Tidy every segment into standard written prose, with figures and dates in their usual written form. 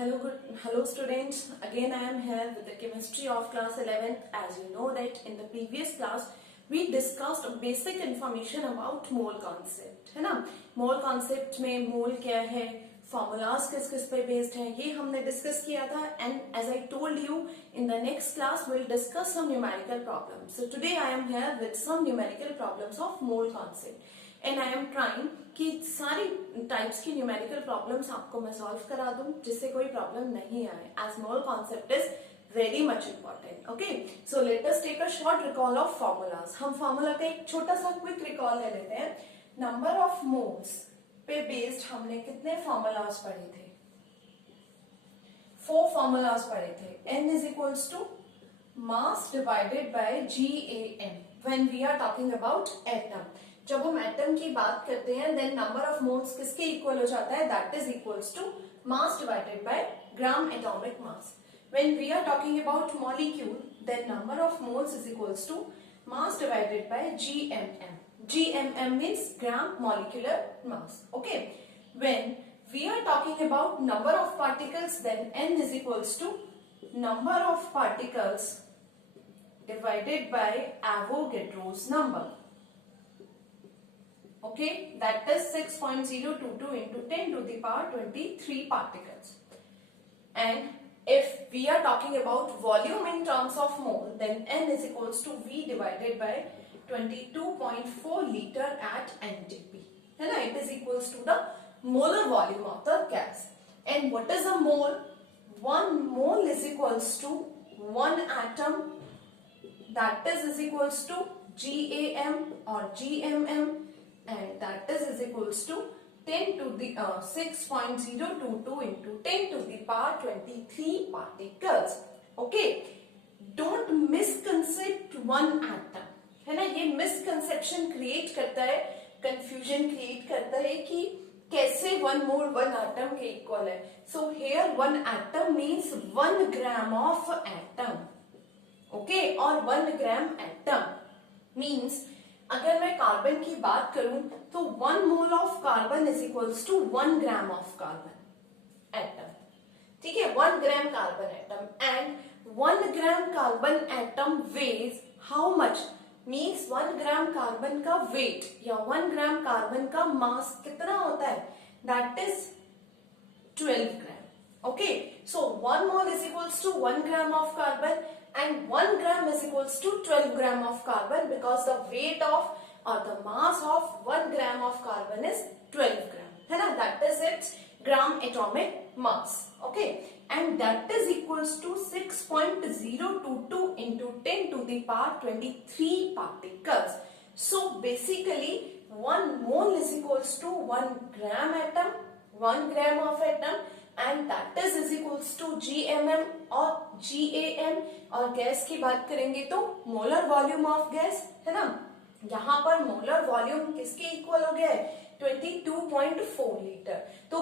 Hello students. Again I am here with the chemistry of class 11th. As you know that in the previous class we discussed basic information about mole concept, है ना. Mole concept में mole क्या है, formulas किस किस पे based है, ये हमने discuss किया था. And as I told you, in the next class we'll discuss some numerical problems. So today I am here with some numerical problems of mole concept. And I am trying कि सारी types की numerical problems आपको मैं solve करा दूं जिससे कोई problem नहीं आए, as mole concept is very much important. Okay, so let us take a short recall of formulas. हम फॉर्मूला का एक छोटा सा क्विक रिकॉल ले लेते हैं. नंबर ऑफ मोल्स पे बेस्ड हमने कितने फॉर्मूलाज पढ़े थे? 4 फॉर्मूलाज पढ़े थे. n is equals to mass divided by GAM when we are talking about atom. जब हम एटम की बात करते हैं देन नंबर ऑफ मोल्स किसके इक्वल हो जाता है? That is equals to mass divided by gram atomic mass. When we are talking about molecule then number of moles is equals to mass divided by GMM. GMM means gram molecular mass. Okay, when we are talking about number of particles then n is equals to number of particles divided by Avogadro's number. Okay, that is 6.022 into 10 to the power 23 particles. And if we are talking about volume in terms of mole, then n is equals to V divided by 22.4 liter at NTP. है ना? It is equals to the molar volume of the gas. And what is a mole? 1 mole is equals to 1 atom. That is equals to GAM or GMM. And that is equals to 10 to the 6.022 into 10 to the power 23 particles. Okay, don't misconcept one atom. है ना, ये misconception create करता है, confusion create करता है कि कैसे 1 mole 1 atom के equal है. So here 1 atom means 1 gram of atom. Okay, और 1 gram atom means अगर मैं कार्बन की बात करूं तो 1 mole of carbon is equals to 1 gram of carbon atom. ठीक है, 1 gram carbon atom. And 1 gram carbon atom weighs how much? Means 1 gram carbon का वेट या 1 ग्राम कार्बन का मास कितना होता है? That is 12 gram. Okay, so 1 mole is equals to 1 gram of carbon and 1 gram is equals to 12 gram of carbon because the weight of or the mass of 1 gram of carbon is 12 gram. है ना? That is its gram atomic mass. Okay, and that is equals to 6.022 into 10 to the power 23 particles. So basically 1 mole is equals to 1 gram atom, 1 gram of atom. And that is equals to GMM और GAM. और gas की बात करेंगे तो molar volume of gas, है ना. यहाँ पर मोलर वॉल्यूम किसके इक्वल हो गया है? 22.4 लीटर. तो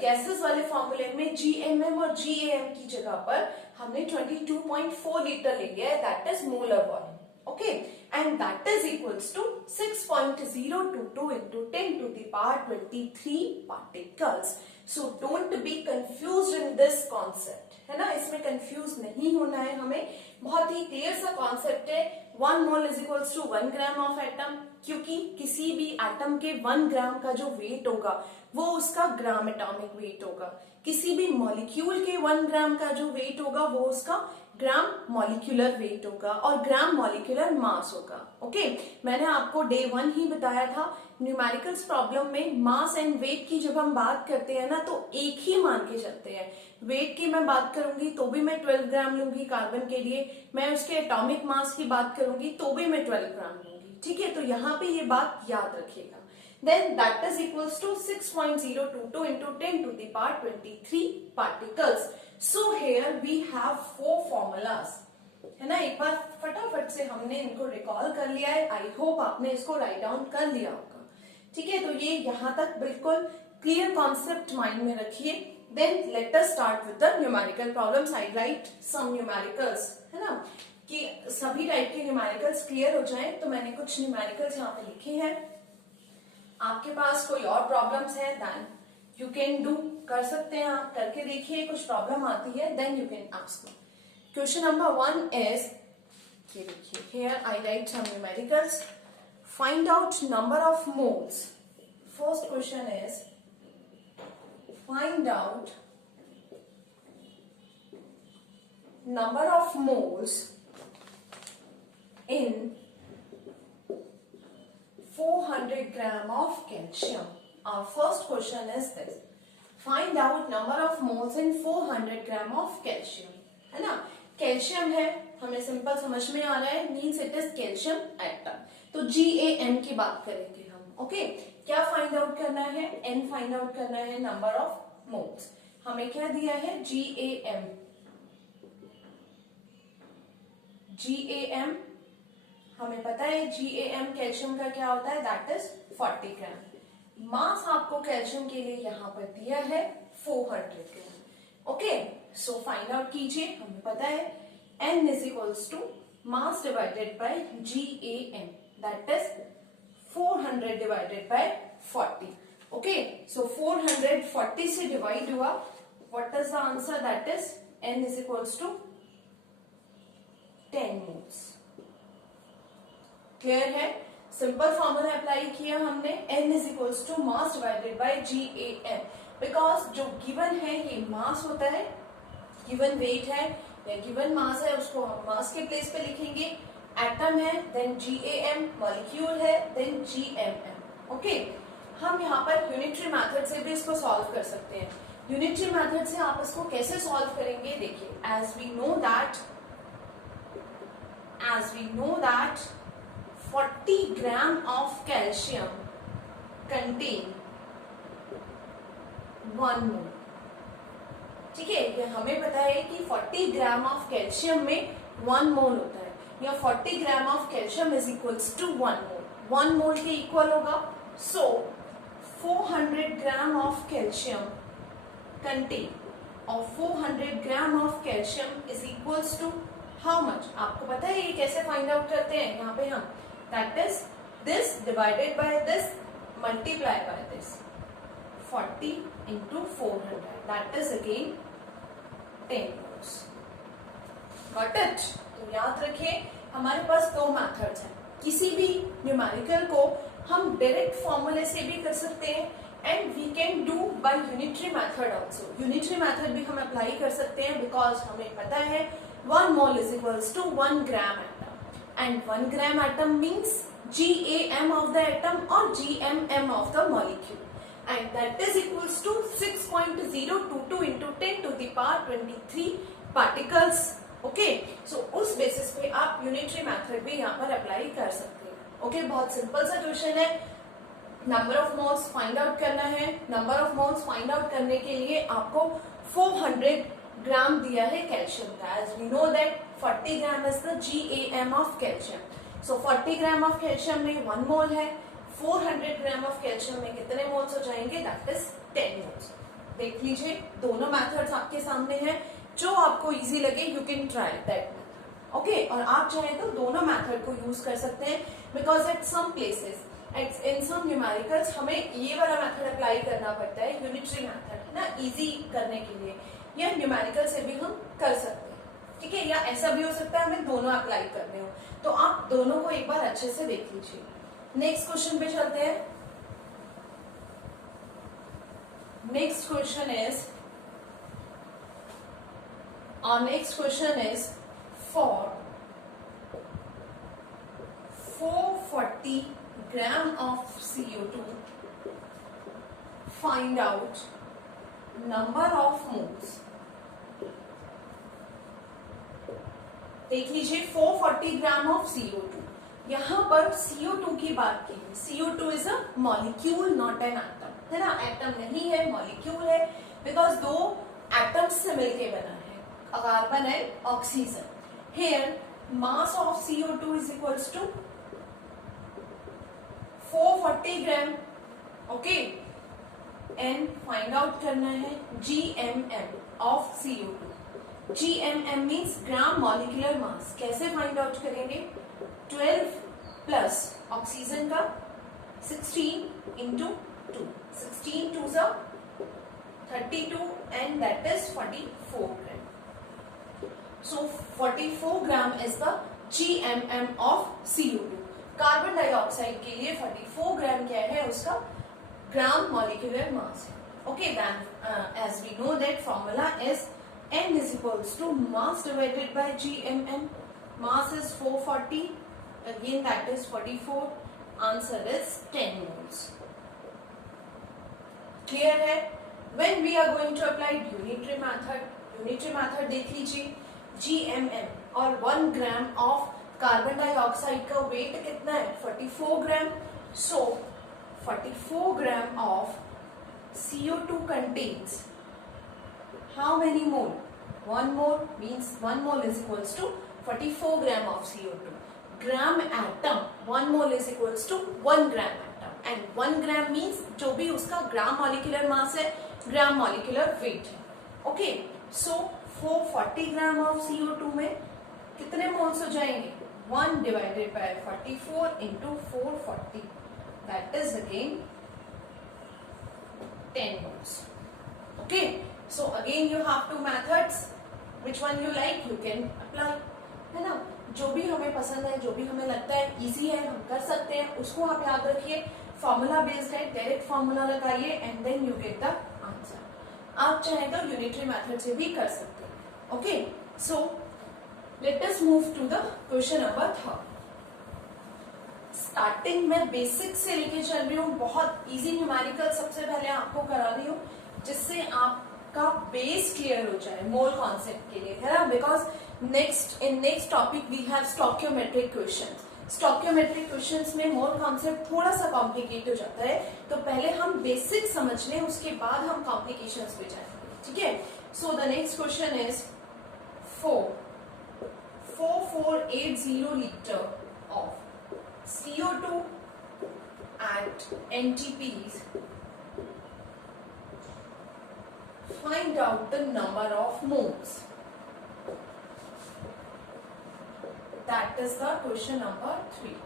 गैसेस वाले फॉर्मूले में GMM और GAM की जगह पर हमने 22.4 लीटर ले लिया है. That is molar volume. Okay, and that is equals to 6.022 into 10 to the power 23 particles. So don't be confused in this concept. है ना, इसमें कंफ्यूज नहीं होना है हमें. बहुत ही क्लियर सा कॉन्सेप्ट है. 1 mole is equals to 1 gram of atom, क्योंकि किसी भी एटम के 1 ग्राम का जो वेट होगा वो उसका ग्राम एटॉमिक वेट होगा. किसी भी मॉलिक्यूल के 1 ग्राम का जो वेट होगा वो उसका ग्राम मॉलिक्यूलर वेट होगा और ग्राम मॉलिक्यूलर मास होगा. ओके, मैंने आपको डे 1 ही बताया था न्यूमेरिकल्स प्रॉब्लम में मास एंड वेट की जब हम बात करते हैं ना तो एक ही मान के चलते हैं. वेट की मैं बात करूंगी तो भी मैं 12 ग्राम लूंगी कार्बन के लिए. मैं उसके एटॉमिक मास की बात करूंगी तो भी मैं 12 ग्राम लूंगी. ठीक है, तो यहाँ पे ये बात याद रखिएगा. Then that is equals to 6.022 into 10 to the power 23 particles. So here we have 4 formulas. है ना, एक बार फटाफट से हमने इनको रिकॉल कर लिया है. आई होप आपने इसको राइट डाउन कर लिया होगा. ठीक है, तो ये यहाँ तक बिल्कुल क्लियर कॉन्सेप्ट माइंड में रखिए. Then let us start with the numerical problems. I write some numericals, है ना, कि सभी टाइप के न्यूमेरिकल्स क्लियर हो जाएं. तो मैंने कुछ न्यूमेरिकल्स यहाँ पे लिखे हैं. आपके पास कोई और प्रॉब्लम्स है देन यू कैन डू, कर सकते हैं आप, करके देखिए, कुछ प्रॉब्लम आती है then you can ask me. Question number 1 is, ये देखिए, here I write some numericals, find out number of moles. First question is find out number of moles in 400 gram of calcium. Our first question is this, find out number of moles in 400 gram of calcium, है ना। Calcium है, हमें simple समझ में आ रहा है, means it is calcium atom, तो GaM की बात करेंगे हम। ओके, क्या फाइंड आउट करना है, N फाइंड आउट करना है, नंबर ऑफ मोल्स। हमें क्या दिया है, GaM हमें पता है GaM कैल्शियम का क्या होता है, दैट इज 40 ग्राम। मास आपको कैल्शियम के लिए यहां पर दिया है 400 ग्राम। ओके, सो फाइंड आउट कीजिए, हमें पता है N is equals to mass divided by GaM, that is 400 divided by 40। Okay, so 440 से डिवाइड हुआ, what is the answer, that is N is equals to 10 moles. Clear है, simple formula apply किया हमने, N is equals to mass divided by GaM, because जो given है ये मास होता है, गिवन वेट है या गिवन मास है, उसको हम मास के प्लेस पे लिखेंगे, एटम है देन GaM, मॉलिक्यूल है देन GMM। ओके, हम यहाँ पर यूनिटरी मेथड से भी इसको सॉल्व कर सकते हैं। यूनिटरी मेथड से आप इसको कैसे सॉल्व करेंगे, देखिए, as we know that 40 gram of calcium contain 1 mole। ठीक है, ये हमें पता है कि 40 ग्राम ऑफ कैल्शियम में 1 मोल होता है, या 40 gram of calcium is equals to 1 mole, 1 mole के इक्वल होगा। So 400 gram of calcium contain, और 400 gram of calcium is equals to how much, आपको पता है ये कैसे फाइंड आउट करते हैं, यहाँ पे हम, that is this divided by this multiply by this, 40 into 400, that is again 10 moles. Got it? तो याद रखिए, हमारे पास दो मेथड्स हैं, किसी भी न्यूमेरिकल को हम डायरेक्ट फॉर्मूले से भी कर सकते हैं, and we can do by unitary method also. Unitary method भी हम अप्लाई कर सकते हैं, बिकॉज हमें पता है 1 mole is equals to 1 gram atom, and 1 gram atom means GaM of the atom or GMM of the molecule, and that is equals to 6.022 into 10 to the power 23 particles। Okay, सो उस basis पे आप unitary method भी यहाँ पर apply कर सकते हैं। Okay, बहुत सिंपल सा क्वेश्चन है, number of moles find out करना है। Number of moles find out करने के लिए आपको 400 ग्राम दिया है कैल्शियम का, as we know that 40 gram is the GaM of calcium. So 40 gram of calcium में 1 मोल है, 400 ग्राम ऑफ कैल्शियम में कितने मोल्स हो जाएंगे, दैट इज 10 मोल्स। देख लीजिए, दोनों मेथड्स आपके सामने हैं, जो आपको इजी लगे you can try that method. Okay, और आप चाहें तो दोनों मेथड को यूज कर सकते हैं, because at some places in some numericals हमें ये वाला मेथड अप्लाई करना पड़ता है, यूनिटरी मेथड ना, इजी करने के लिए, या न्यूमेरिकल से भी हम कर सकते हैं। ठीक है, या ऐसा भी हो सकता है हमें दोनों अप्लाई करने हो, तो आप दोनों को एक बार अच्छे से देख लीजिए। नेक्स्ट क्वेश्चन पे चलते हैं। Next question is, our next question is for 440 gram of CO2 find out number of moles। देख लीजिए, 440 ग्राम ऑफ CO2, यहां पर CO2 की बात की है। CO2 is a molecule not an atom, है ना, एटम नहीं है, मॉलिक्यूल है, बिकॉज दो एटम्स से मिलके बना है, carbon and oxygen. Here mass of CO2 is equals to 440 gram. Okay, and find out करना है GMM of CO2। GMM means gram molecular mass. कैसे फाइंड आउट करेंगे, 12 प्लस ऑक्सीजन का 16 इंटू 2, 16 2 सा 32 and that is 44 gram. So 44 gram is the GMM of CO2. Carbon dioxide के लिए 44 ग्राम क्या है, उसका ग्राम मॉलिक्यूलर मास है. Okay, then as we know that formula is N is equals to mass divided by GMM. Mass is 440. Again that is 44. Answer is 10 moles. Clear है? When we are going to apply unitary method देख लीजिए. GMM और 1 gram of carbon dioxide का wait कितना है, 44 ग्राम. So 44 gram of CO2 contains how many mole? 1 mole, means 1 mole is equals to 44 gram of CO2. Gram atom, 1 mole is equals to 1 gram atom, and 1 gram means जो भी उसका ग्राम molecular मास है, gram molecular weight है. Okay, so 440 gram of CO2 में कितने moles हो जाएंगे, 1 divided by 44 into 440, that is again 10 moles. Okay, so again you have two methods. Which one you like, you can apply, है ना. जो भी हमें पसंद है, जो भी हमें लगता है इजी है, हम कर सकते हैं, उसको आप याद रखिए. फॉर्मूला बेस्ड है, डायरेक्ट फॉर्मूला लगाइए and then you get the answer. आप चाहे तो यूनिटरी मेथड से भी कर सकते हैं. Okay, so let us move to the question number 3. Starting में बेसिक से लेके चल रही हूँ, बहुत इजी न्यूमेरिकल सबसे पहले आपको करा रही हूँ, जिससे आपका बेस क्लियर हो जाए मोल कॉन्सेप्ट के लिए, है ना. Because next topic we have stoichiometric questions. Stoichiometric questions में मोल कॉन्सेप्ट थोड़ा सा कॉम्प्लिकेट हो जाता है, तो पहले हम बेसिक समझ लें, उसके बाद हम कॉम्प्लिकेशंस पे जाएंगे. ठीक है, so the next question is 4480 litre of CO2 at NTPs. Find out the number of moles. That is the question number 3.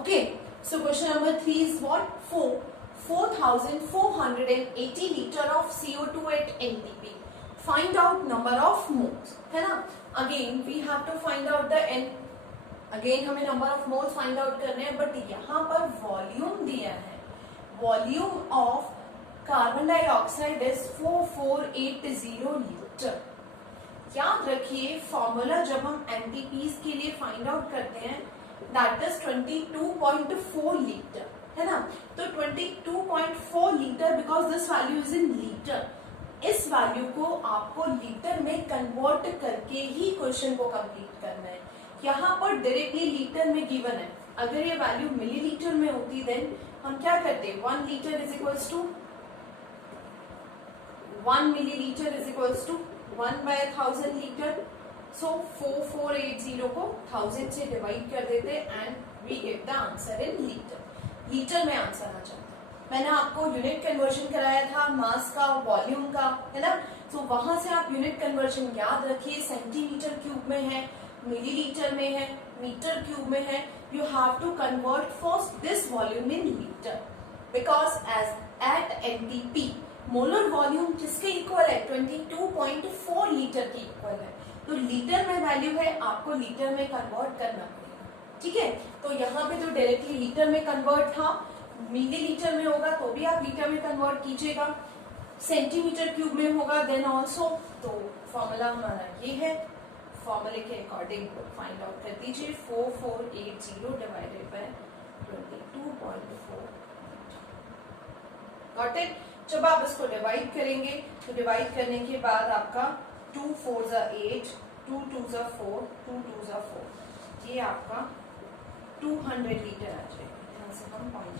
Okay, so question number 3 is what? 4480 liter of CO2 at NTP. Find out number of moles. है ना? Again we have to find out the N. Again हमें number of moles find out करने हैं, but यहाँ पर volume दिया है. Volume of carbon dioxide is 4480 litre. याद रखिए फॉर्मूला जब हम एनटीपीज के लिए फाइंड आउट करते हैं, दैट इज 22.4 लीटर, है ना. तो 22.4 litre, because this value is in litre. इस वैल्यू को आपको लीटर में कन्वर्ट करके ही क्वेश्चन को कंप्लीट करना है. यहाँ पर डायरेक्टली लीटर में गिवन है. अगर ये वैल्यू मिलीलीटर में होती देन हम क्या करते, 1 litre is equals to 1 millilitre is equals to 1/1000 litre. So 4480 को 1000 से डिवाइड कर देते and we get the answer in litre. Litre में आंसर आ जाता. मैंने आपको यूनिट कन्वर्जन कराया था मास का, वॉल्यूम का, है ना. तो वहां से आप यूनिट कन्वर्जन याद रखिए. सेंटीमीटर क्यूब में है, मिलीलीटर में है, मीटर क्यूब में है. You have to convert first this volume in litre, because as at NTP molar volume किसके इक्वल है, 22.4 लीटर के इक्वल है. तो लीटर में वैल्यू है, आपको लीटर में कन्वर्ट करना पड़ेगा. ठीक है, तो यहाँ पे तो डायरेक्टली लीटर में कन्वर्ट था. मिलीलीटर में होगा तो भी आप लीटर में कन्वर्ट कीजिएगा. सेंटीमीटर क्यूब में होगा देन ऑल्सो. तो फॉर्मूला हमारा ये है. फॉर्मूले के अकॉर्डिंग फाइंड आउट कर दीजिए. 4480 डिवाइडेड बाय 22.4. Got it. जब आप इसको डिवाइड करेंगे तो डिवाइड करने के बाद आपका 2 4 8, 2 2 4, 2 2 4, ये आपका 200 लीटर आ जाएगा. यहाँ से हम point.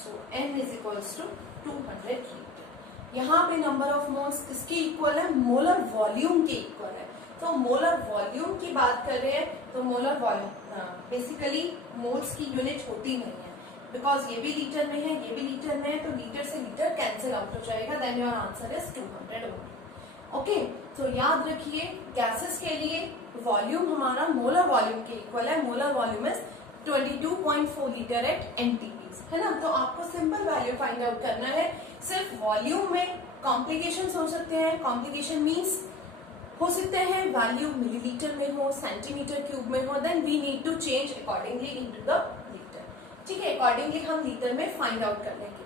So n is equals to 200 litre. यहाँ पे नंबर ऑफ मोल्स किसके इक्वल है, मोलर वॉल्यूम के इक्वल है. तो मोलर वॉल्यूम की बात कर रहे हैं तो मोलर वॉल्यूम बेसिकली मोल्स की यूनिट होती नहीं है, बिकॉज ये भी लीटर में है, ये भी लीटर में है, तो लीटर से लीटर कैंसिल आउट हो जाएगा. Then your answer is 200 only. Okay, तो याद रखिए गैसेस के लिए वॉल्यूम हमारा मोलर वॉल्यूम के इक्वल है. Molar volume is 22.4 litre at NTP. Quantities, है ना। तो आपको सिंपल वैल्यू फाइंड आउट करना है। सिर्फ वॉल्यूम में कॉम्प्लिकेशंस हो सकते हैं। कॉम्प्लिकेशन मीन्स हो सकते हैं वैल्यू मिलीलीटर में हो, सेंटीमीटर क्यूब में हो, then we need to change accordingly into the litre. ठीक है, अकॉर्डिंगली हम लीटर में फाइंड आउट कर लेंगे।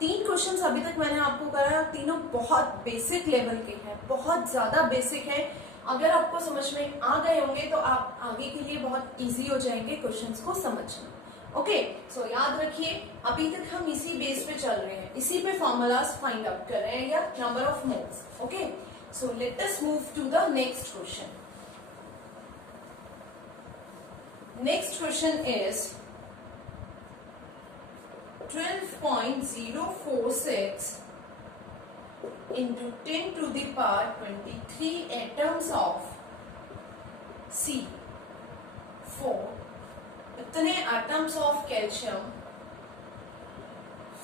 3 क्वेश्चंस अभी तक मैंने आपको कराया, तीनों बहुत बेसिक लेवल के हैं, बहुत ज्यादा बेसिक है। अगर आपको समझ में आ गए होंगे तो आप आगे के लिए बहुत इजी हो जाएंगे क्वेश्चंस को समझना। ओके, सो याद रखिए अभी तक हम इसी बेस पे चल रहे हैं, इसी पे फॉर्मूलाज फाइंड आउट कर रहे हैं या number of moles. Okay, so let us move to the next question. Next question is 12.046 into 10 to the power 23 atoms of C4 इतने atoms of calcium,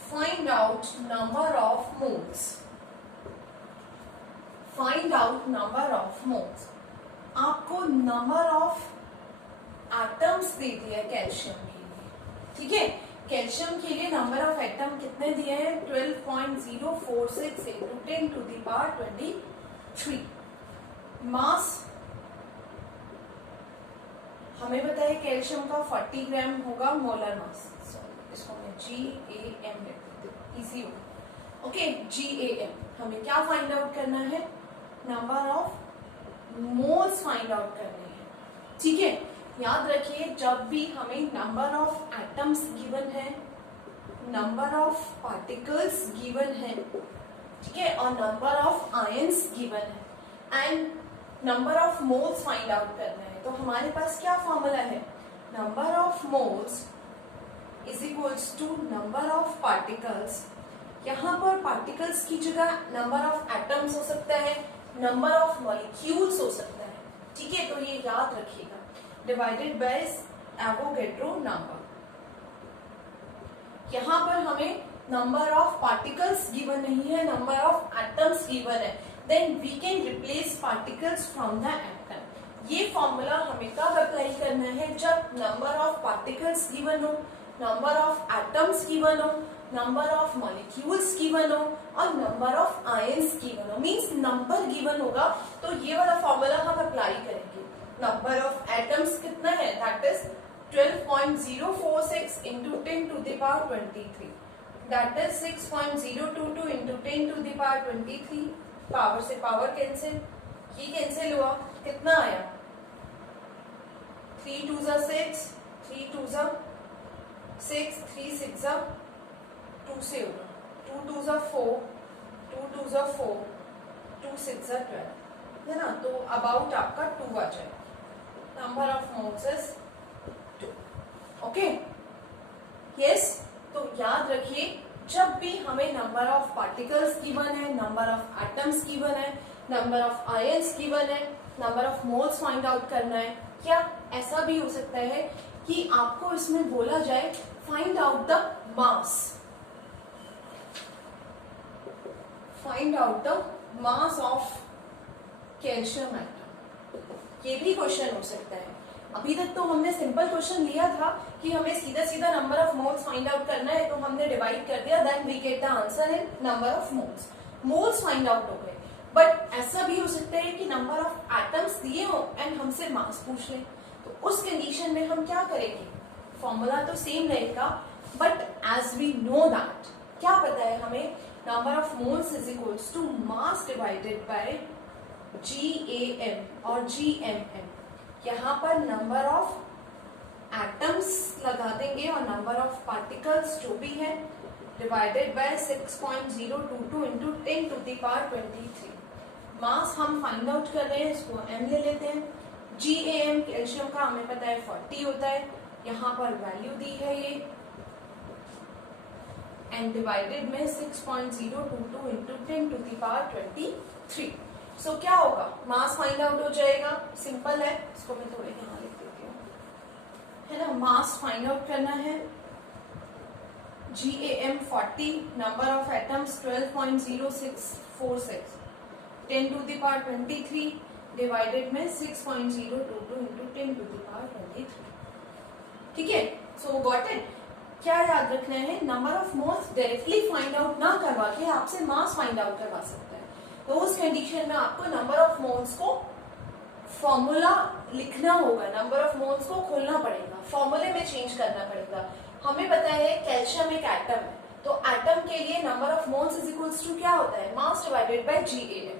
find out number of moles। find out number of moles। आपको number of atoms दे दिया calcium के लिए, ठीक है। Calcium के लिए number of atom कितने दिए हैं? 12.046 into 10 to the power 23। मास हमें पता है कैल्शियम का 40 ग्राम होगा मोलर मास। इसको मैं GAM लिख देती हूँ, इजी होगा। ओके, GAM हमें क्या फाइंड आउट करना है? Number of moles find out करने हैं, ठीक है। याद रखिए जब भी हमें नंबर ऑफ एटम्स गिवन है, नंबर ऑफ पार्टिकल्स गिवन है, ठीक है, और नंबर ऑफ आयंस गिवन है and number of moles find out करना है, तो हमारे पास क्या फॉर्मूला है? Number of moles is equals to number of particles. यहाँ पर पार्टिकल्स की जगह नंबर ऑफ एटम्स हो सकता है, नंबर ऑफ मॉलिक्यूल्स हो सकता है, ठीक है। तो ये याद रखिएगा, डिवाइडेड बाय एवोगैड्रो नंबर। यहां पर हमें नंबर ऑफ पार्टिकल्स गिवन नहीं है, नंबर ऑफ एटम्स गिवन है, then we can replace particles from the atom. ये फॉर्मूला हमें कब अप्लाई करना है? जब नंबर ऑफ पार्टिकल्स गिवन हो, नंबर ऑफ एटम्स गिवन हो, नंबर ऑफ मॉलिक्यूल्स गिवन हो और नंबर ऑफ आयंस गिवन हो। मींस नंबर गिवन होगा तो ये वाला फॉर्मूला हम अप्लाई करेंगे। नंबर ऑफ एटम्स कितना है? That is 12.046 into 10 to the power 23, that is 6.022 into 10 to the power 23। Power से पावर कैंसिल, ये कैंसिल हुआ, कितना आया? 3 2 6, 3 2 6, 3 6 2 से होगा, 2 2 4, 2 2 4, 2 6 12, है ना। तो अबाउट आपका 2 आ जाएगा। Number of moles is 2। Okay, yes. तो याद रखिए जब भी हमें नंबर ऑफ पार्टिकल्स गिवन है, नंबर ऑफ एटम्स गिवन है, नंबर ऑफ आयंस गिवन है, number of moles find out करना है, क्या ऐसा भी हो सकता है कि आपको इसमें बोला जाए find out the mass, find out the mass of calcium atom. ये भी क्वेश्चन हो सकता है। अभी तक तो हमने सिंपल क्वेश्चन लिया था कि हमें सीधा सीधा number of moles find out करना है, तो हमने डिवाइड कर दिया, then we get the answer in number of moles. Moles find out हो गए, बट ऐसा भी हो सकता है कि नंबर ऑफ एटम्स दिए हो एंड हमसे मास पूछ ले, तो उस कंडीशन में हम क्या करेंगे? फॉर्मूला तो सेम रहेगा, but as we know that क्या पता है हमें? Number of moles is equals to mass divided by GAM और GMM। यहाँ पर नंबर ऑफ एटम्स लगा देंगे और नंबर ऑफ पार्टिकल्स जो भी है divided by 6.022 into 10 to the power 23। मास हम फाइंड आउट कर रहे हैं, इसको M ले लेते हैं। GAM कैल्शियम का हमें पता है 40 होता है, यहाँ पर वैल्यू दी है ये, एंड डिवाइडेड में 6.022 into 10 to the power 23। सो क्या होगा? मास फाइंड आउट हो जाएगा, सिंपल है। इसको मैं थोड़े यहाँ लिख देती हूँ, है ना। मास फाइंड आउट करना है, GAM 40, number of atoms 12.0646, 10 to the power 23 divided में 6.022 into 10 to the power 23। ठीक है, सो गॉट इट। क्या याद रखना है, number of moles directly find out ना करवा के आपसे मास फाइंड आउट करवा सकता है। तो उस कंडीशन में आपको नंबर ऑफ मोल्स को फॉर्मूला लिखना होगा, नंबर ऑफ मोल्स को खोलना पड़ेगा, फॉर्मूले में चेंज करना पड़ेगा। हमें पता है कैल्शियम एक एटम है, तो एटम के लिए number of moles is equals to क्या होता है, मास डिवाइडेड बाय GAM,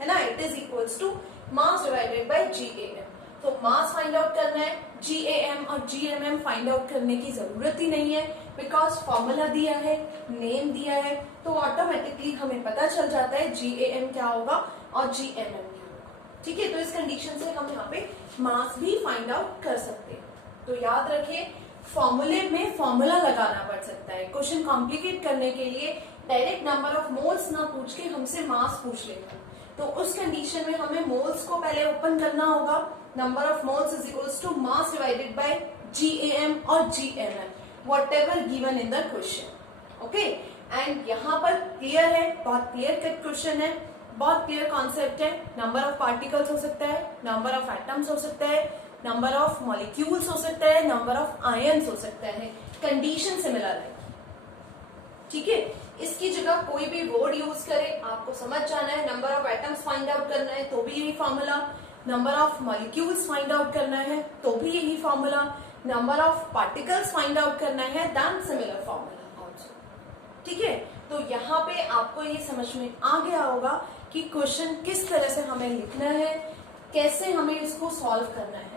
है ना, it is equals to mass divided by GAM। तो मास फाइंड आउट करना है, GAM और GMM फाइंड आउट करने की जरूरत ही नहीं है, बिकॉज फॉर्मूला दिया है, नेम दिया है, तो ऑटोमेटिकली हमें पता चल जाता है GAM क्या होगा और GMM क्या होगा। ठीक है, तो इस कंडीशन से हम यहाँ पे मास भी फाइंड आउट कर सकते हैं। तो याद रखिए, फॉर्मूले में फॉर्मूला लगाना पड़ सकता है। क्वेश्चन कॉम्प्लिकेट करने के लिए डायरेक्ट नंबर ऑफ मोल्स ना पूछ के हमसे मास पूछ लेगा, तो उस कंडीशन में हमें मोल्स को पहले ओपन करना होगा। Number of moles is equals to mass divided by GAM और GMM, whatever given in the question. Okay, and यहाँ पर क्लियर है, बहुत क्लियर कट क्वेश्चन है, बहुत क्लियर कॉन्सेप्ट है। नंबर ऑफ पार्टिकल्स हो सकता है, नंबर ऑफ एटम्स हो सकता है, नंबर ऑफ मॉलिक्यूल्स हो सकता है, नंबर ऑफ आयन्स हो सकता है, कंडीशन सिमिलर है। ठीक है, इसकी जगह कोई भी वर्ड यूज करे, आपको समझ जाना है। Number of atoms find out करना है तो भी यही formula, number of molecules find out करना है तो भी यही formula, number of particles find out करना है दैन सिमिलर फॉर्मूला आल्सो। ठीक है, तो यहाँ पे आपको ये समझ में आ गया होगा कि क्वेश्चन किस तरह से हमें लिखना है, कैसे हमें इसको सॉल्व करना है।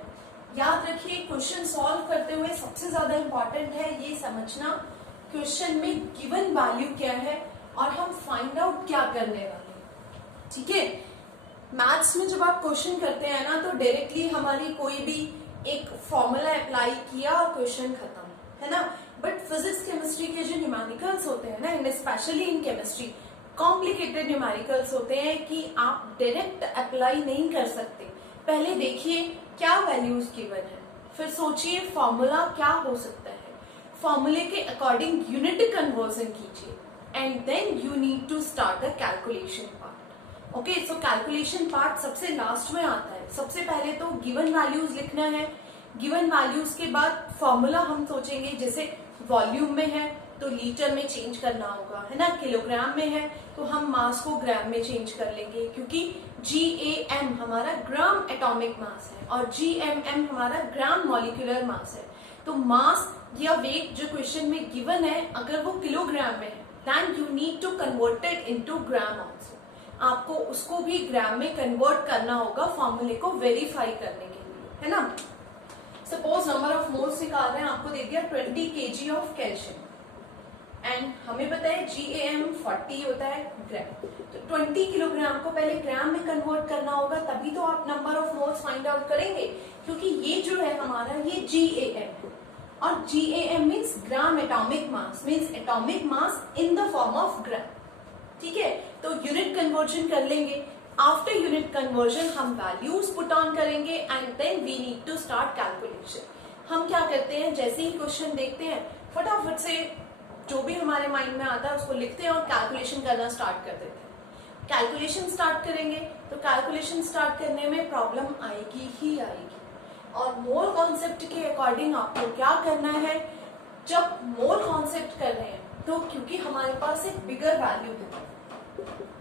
याद रखिए, क्वेश्चन सॉल्व करते हुए सबसे ज्यादा इंपॉर्टेंट है ये समझना क्वेश्चन में गिवन वैल्यू क्या है और हम फाइंड आउट क्या करने वाले हैं। ठीक है, मैथ्स में जब आप क्वेश्चन करते हैं ना, तो डायरेक्टली हमारी कोई भी एक फॉर्मूला अप्लाई किया और क्वेश्चन खत्म, है ना। बट फिजिक्स केमिस्ट्री के जो न्यूमेरिकल्स होते हैं ना, specially in chemistry complicated numericals होते हैं कि आप डायरेक्ट अप्लाई नहीं कर सकते। पहले देखिए क्या वैल्यूज गिवन है, फिर सोचिए फॉर्मूला क्या हो सकता है, फॉर्मूले के अकॉर्डिंग यूनिट कन्वर्जन कीजिए, and then you need to start the calculation part. Okay, so calculation part सबसे लास्ट में आता है। सबसे पहले तो गिवन वैल्यूज लिखना है, गिवन वैल्यूज के बाद फॉर्मूला हम सोचेंगे, जैसे वॉल्यूम में है तो लीटर में चेंज करना होगा, है ना, किलोग्राम में है तो हम मास को ग्राम में चेंज कर लेंगे, क्योंकि GAM हमारा ग्राम एटॉमिक मास है और GMM हमारा ग्राम मॉलिक्यूलर मास है। तो मास या वेट जो क्वेश्चन में गिवन है, अगर वो किलोग्राम में है, then you need to convert it into gram also. आपको उसको भी ग्राम में कन्वर्ट करना होगा फॉर्मूले को वेरीफाई करने के लिए, है ना। सपोज नंबर ऑफ मोल्स निकाल रहे हैं, आपको दे दिया 20 kg ऑफ कैल्शियम, एंड हमें पता है GAM 40 होता है ग्राम, तो 20 किलोग्राम को पहले ग्राम में कन्वर्ट करना होगा, तभी तो आप number of moles find out करेंगे। क्योंकि ये जो है हमारा, ये GAM है और GAM means gram atomic mass, means atomic mass in the form of gram. ठीक है, तो यूनिट कन्वर्जन कर लेंगे। आफ्टर यूनिट कन्वर्जन हम वैल्यूज पुट ऑन करेंगे and then we need to start calculation. हम क्या करते हैं, जैसे ही क्वेश्चन देखते हैं फटाफट से जो भी हमारे माइंड में आता है उसको लिखते हैं और कैलकुलेशन करना स्टार्ट कर देते हैं। कैलकुलेशन स्टार्ट करेंगे तो कैलकुलेशन स्टार्ट करने में प्रॉब्लम आएगी ही आएगी, और मोल कॉन्सेप्ट के अकॉर्डिंग आपको क्या करना है, जब मोल कॉन्सेप्ट कर रहे हैं तो क्योंकि हमारे पास एक बिगर वैल्यू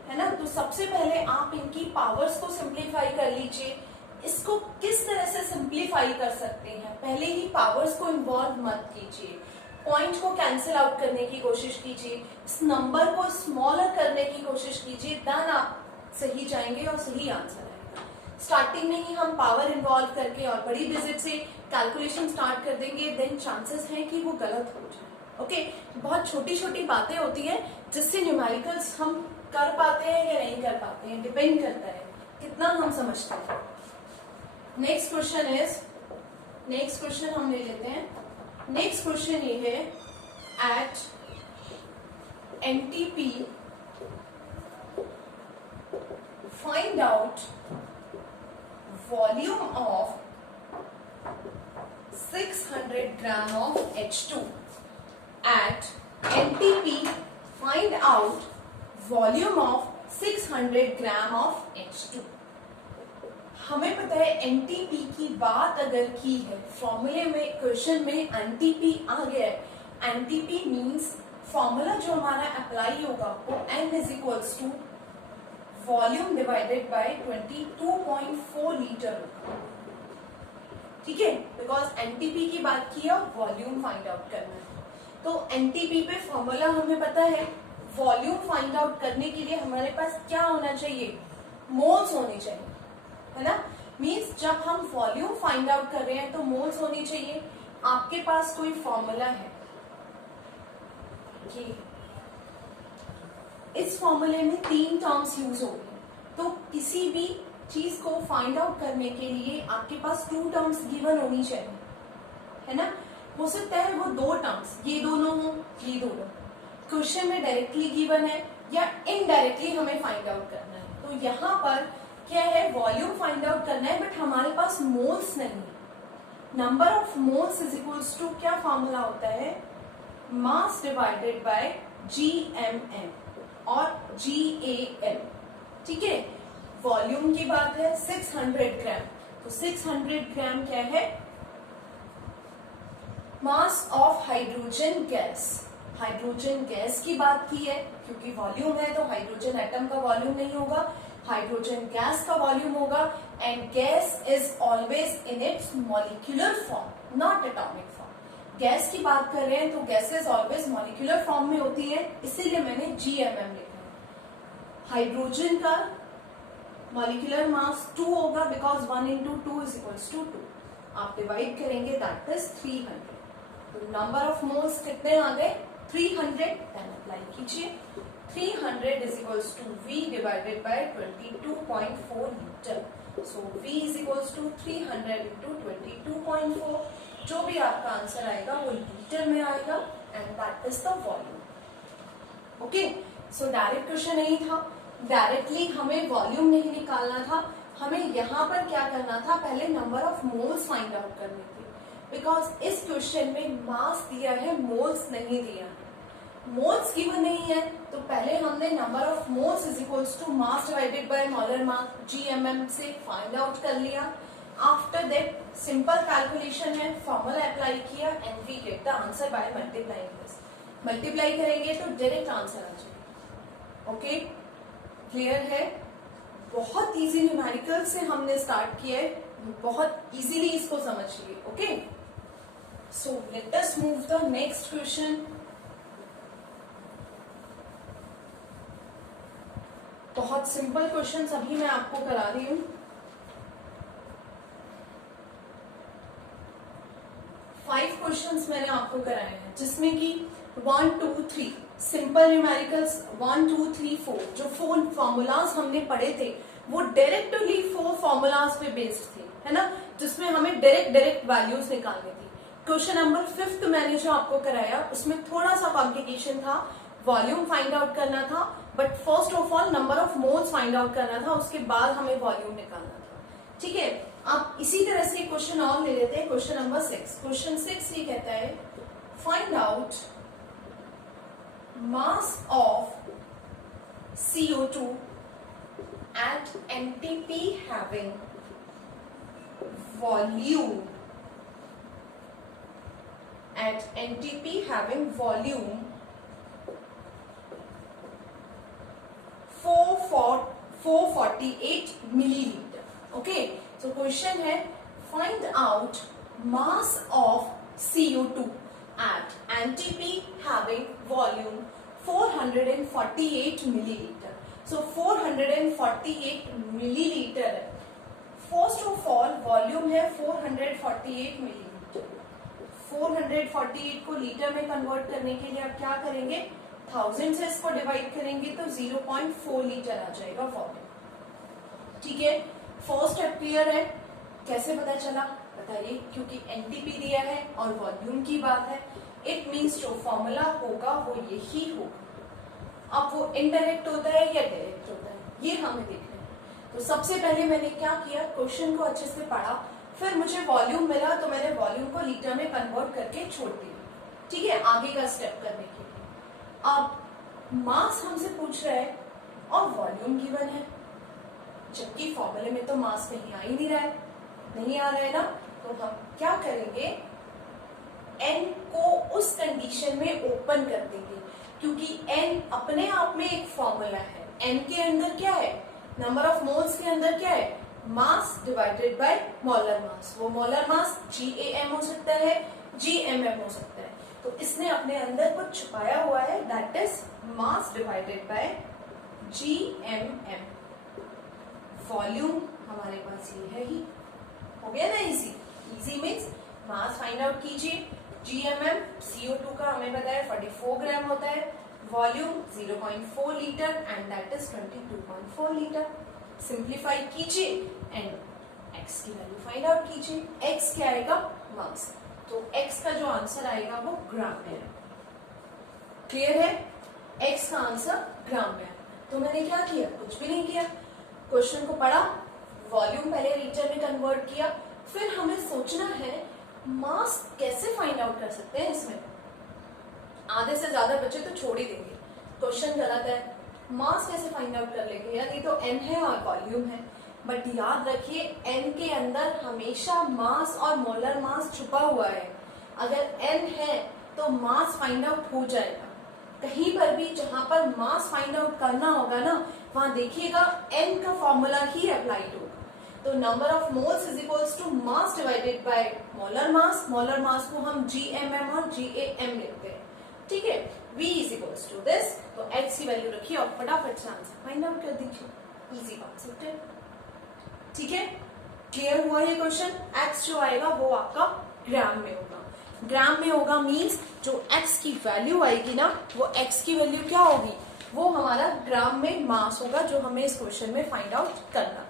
है ना, तो सबसे पहले आप इनकी पावर्स को सिंप्लीफाई कर लीजिए। इसको किस तरह से सिंप्लीफाई कर सकते हैं, पहले ही पावर्स को इन्वॉल्व मत कीजिए, पॉइंट को कैंसिल आउट करने की कोशिश कीजिए, इस नंबर को स्मॉलर करने की कोशिश कीजिए, देन आप सही जाएंगे और सही आंसर आएगा। स्टार्टिंग में ही हम पावर इन्वॉल्व करके और बड़ी डिजिट से कैलकुलेशन स्टार्ट कर देंगे, देन चांसेस हैं कि वो गलत हो जाए। ओके, बहुत छोटी छोटी बातें होती हैं जिससे न्यूमेरिकल्स हम कर पाते हैं या नहीं कर पाते हैं, डिपेंड करता है कितना हम समझते हैं। नेक्स्ट क्वेश्चन हम ले लेते हैं। नेक्स्ट क्वेश्चन ये है, at NTP find out volume of 600 gram of H2। At NTP find out volume of 600 gram of H2। हमें पता है NTP की बात अगर की है, फॉर्मूले में क्वेश्चन में NTP आ गया है, एनटीपी मीन्स फॉर्मूला जो हमारा अप्लाई होगा वो n is equals to volume divided by 22.4 litre होगा, ठीक है, बिकॉज एनटीपी की बात की है, वॉल्यूम फाइंड आउट करना है। तो एनटीपी पे फॉर्मूला हमें पता है, वॉल्यूम फाइंड आउट करने के लिए हमारे पास क्या होना चाहिए, मोल्स होने चाहिए, है ना। मीन्स जब हम वॉल्यूम फाइंड आउट कर रहे हैं तो मोल्स होने चाहिए। आपके पास कोई फॉर्मूला है कि इस फॉर्मूले में 3 टर्म्स यूज हो गए, तो किसी भी चीज को फाइंड आउट करने के लिए आपके पास 2 टर्म्स गिवन होनी चाहिए, है ना। हो सकता है वो 2 टर्म्स, ये दोनों हो, ये दोनों क्वेश्चन में डायरेक्टली गिवन है या इनडायरेक्टली हमें फाइंड आउट करना है। तो यहाँ पर क्या है, वॉल्यूम फाइंड आउट करना है, बट हमारे पास मोल्स नहीं है। Number of moles is equals to क्या फॉर्मूला होता है, मास डिवाइडेड बाय GMM और GAM, ठीक है। वॉल्यूम की बात है 600 ग्राम, तो 600 ग्राम क्या है, mass of hydrogen gas. Hydrogen gas की बात की है, क्योंकि वॉल्यूम है तो हाइड्रोजन एटम का वॉल्यूम नहीं होगा, हाइड्रोजन गैस का वॉल्यूम होगा। And gas is always in its molecular form, not atomic form. Gas की बात कर रहे हैं तो गैसेस ऑलवेज मॉलिक्यूलर फॉर्म में होती है, इसीलिए मैंने GMM लिखा है। हाइड्रोजन का मॉलिक्यूलर मास 2 होगा, because 1 into 2 is equals to 2। आप डिवाइड करेंगे, दैट इज 300। तो नंबर ऑफ मोल्स कितने आ गए, 300। देन अप्लाई कीजिए, 300 is equals to V divided by 22.4 litre. So V is equals to 300 into 22.4। जो भी आपका आंसर आएगा वो लीटर में आएगा, and that is the volume. Okay, so direct question नहीं था, डायरेक्टली हमें वॉल्यूम नहीं निकालना था, हमें यहाँ पर क्या करना था, पहले number of moles find out करने थे, बिकॉज इस क्वेश्चन में मास दिया है, मोल्स नहीं दिया है। मोल्स गिवन नहीं है तो पहले हमने number of moles is equals to mass divided by molar mass GMM से फाइंड आउट कर लिया। आफ्टर दैट सिंपल कैलकुलेशन है, फॉर्मूला अप्लाई किया, and we get the answer by multiplying this. Multiply करेंगे तो डायरेक्ट आंसर आ जाएगा। Okay, clear है। बहुत इजी न्यूमेरिकल से हमने स्टार्ट किया है, बहुत इजीली इसको समझिए। Okay, so let us move the next question. बहुत सिंपल क्वेश्चन अभी मैं आपको करा रही हूं। 5 क्वेश्चंस मैंने आपको कराए हैं, जिसमें कि 1, 2, 3 सिंपल न्यूमेरिकल्स, 1, 2, 3, 4 जो 4 फॉर्मूलाज हमने पढ़े थे वो डायरेक्टली 4 फॉर्मूलाज पे बेस्ड थे, है ना, जिसमें हमें डायरेक्ट वैल्यूज निकालनी थी। क्वेश्चन नंबर 5 मैंने जो आपको कराया उसमें थोड़ा सा कॉम्प्लिकेशन था, वॉल्यूम फाइंड आउट करना था, but first of all number of moles find out करना था, उसके बाद हमें वॉल्यूम निकालना था, ठीक है। आप इसी तरह से क्वेश्चन और ले लेते हैं, क्वेश्चन नंबर 6। क्वेश्चन 6 ये कहता है, find out mass of CO2 at NTP having volume at NTP having volume 448 milliliter। Okay, तो क्वेश्चन है find out mass of CO2 at NTP having volume 448 milliliter। So 448 milliliter है। First of all volume है 448 milliliter। 448 को litre में convert करने के लिए आप क्या करेंगे, 1000 से इसको डिवाइड करेंगे तो 0.4 लीटर आ जाएगा वॉल्यूम, ठीक है। फर्स्ट स्टेप क्लियर है। कैसे पता चला बताइए, क्योंकि एनटीपी दिया है और वॉल्यूम की बात है, इट मीन्स जो फॉर्मूला होगा वो यही होगा। अब वो इनडायरेक्ट होता है या डायरेक्ट होता है ये हमें देखना है। तो सबसे पहले मैंने क्या किया, क्वेश्चन को अच्छे से पढ़ा, फिर मुझे वॉल्यूम मिला तो मैंने वॉल्यूम को लीटर में कन्वर्ट करके छोड़ दिया, ठीक है, आगे का स्टेप करने के लिए। अब मास हमसे पूछ रहा है और वॉल्यूम गिवन है, जबकि फॉर्मूले में तो मास कहीं आ ही नहीं रहा है, नहीं आ रहा है ना, तो हम क्या करेंगे, n को उस कंडीशन ओपन कर देंगे, क्योंकि n अपने आप में एक फॉर्मूला है। n के अंदर क्या है, नंबर ऑफ मोल्स के अंदर क्या है, मास डिवाइडेड बाय मोलर मास। वो मोलर मास GAM हो सकता है, GMM हो सकता है। तो इसने अपने अंदर कुछ छुपाया हुआ है, that is mass divided by GMM। Volume हमारे पास ये है ही, हो गया ना easy. Easy means mass find out कीजिए। GMM CO2 का हमें पता है 44 ग्राम होता है, volume 0.4 litre and that is 22.4 litre. Simplify कीजिए एंड x की वैल्यू फाइंड आउट कीजिए। x क्या आएगा, मास, तो x का जो आंसर आएगा वो ग्राम में है। क्लियर है, x का आंसर ग्राम में है। तो मैंने क्या किया, कुछ भी नहीं किया, क्वेश्चन को पढ़ा, वॉल्यूम पहले लीटर में कन्वर्ट किया, फिर हमें सोचना है मास कैसे फाइंड आउट कर सकते हैं। इसमें आधे से ज्यादा बच्चे तो छोड़ ही देंगे, क्वेश्चन गलत है, मास कैसे फाइंड आउट कर लेंगे यार, ये तो n है और वॉल्यूम है। बट याद रखिए n के अंदर हमेशा मास और मोलर मास छुपा हुआ है। अगर n है तो मास फाइंड आउट हो जाएगा। कहीं पर भी जहां पर मास फाइंड आउट करना होगा ना, वहां देखिएगा n का फॉर्मूला ही अप्लाइड होगा। तो number of moles is equals to mass divided by molar mass. Molar mass को हम GMM और GAM लिखते हैं, ठीक है। V is equals to this, तो x की वैल्यू रखिए और फटाफट से आंसर फाइंड आउट कर दीजिए। इजी कॉन्सेप्ट है, ठीक है। क्लियर हुआ ये क्वेश्चन। x जो आएगा वो आपका ग्राम में होगा। ग्राम में होगा मीन्स जो x की वैल्यू आएगी ना, वो x की वैल्यू क्या होगी, वो हमारा ग्राम में मास होगा, जो हमें इस क्वेश्चन में फाइंड आउट करना था।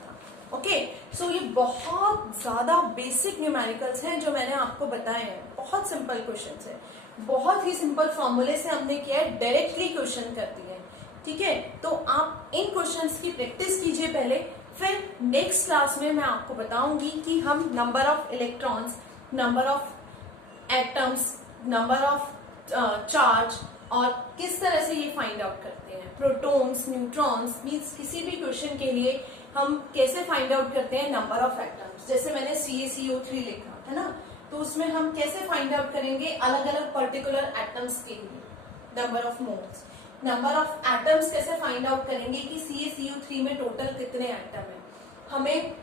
ओके, सो ये बहुत ज्यादा बेसिक न्यूमेरिकल्स हैं जो मैंने आपको बताए हैं। बहुत सिंपल क्वेश्चन है, बहुत ही सिंपल फॉर्मूले से हमने किया है, डायरेक्टली क्वेश्चन कर दिए हैं, ठीक है। तो आप इन क्वेश्चंस की प्रैक्टिस कीजिए पहले, फिर नेक्स्ट क्लास में मैं आपको बताऊंगी कि हम number of electrons, number of atoms, number of charge और किस तरह से ये फाइंड आउट करते हैं। प्रोटॉन्स, न्यूट्रॉन्स, मींस किसी भी क्वेश्चन के लिए हम कैसे फाइंड आउट करते हैं नंबर ऑफ एटम्स। जैसे मैंने CaCO3 लिखा है ना, तो उसमें हम कैसे फाइंड आउट करेंगे अलग अलग पर्टिकुलर एटम्स के लिए, number of moles. Number of atoms कैसे फाइंड आउट करेंगे कि CaCO3 में टोटल कितने एटम है। हमें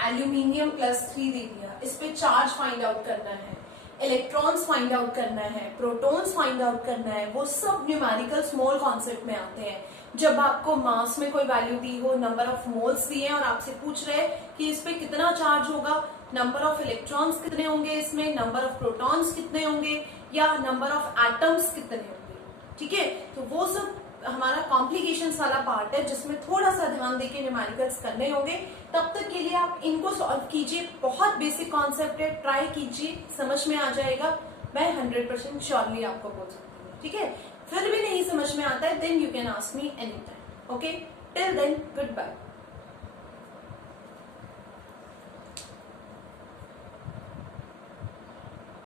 एल्यूमिनियम +3 दे दिया, इस पे चार्ज फाइंड आउट करना है, इलेक्ट्रॉन्स फाइंड आउट करना है, प्रोटॉन्स फाइंड आउट करना है। वो सब न्यूमेरिकल स्मॉल कॉन्सेप्ट में आते हैं। जब आपको मास में कोई वैल्यू दी हो, नंबर ऑफ मोल्स दिए और आपसे पूछ रहे कि इस पे कितना चार्ज होगा, नंबर ऑफ इलेक्ट्रॉन्स कितने होंगे इसमें, नंबर ऑफ प्रोटॉन्स कितने होंगे, या नंबर ऑफ एटम्स कितने होंगे, ठीक है। तो वो सब हमारा कॉम्प्लिकेशंस वाला पार्ट है, जिसमें थोड़ा सा ध्यान देके न्यूमेरिकल्स करने होंगे। तब तक के लिए आप इनको सॉल्व कीजिए, बहुत बेसिक कॉन्सेप्ट है, ट्राई कीजिए, समझ में आ जाएगा। मैं 100% श्योरली आपको बोल सकती हूँ, ठीक है। फिर भी नहीं समझ में आता है, then you can ask me any time. Okay, till then good bye.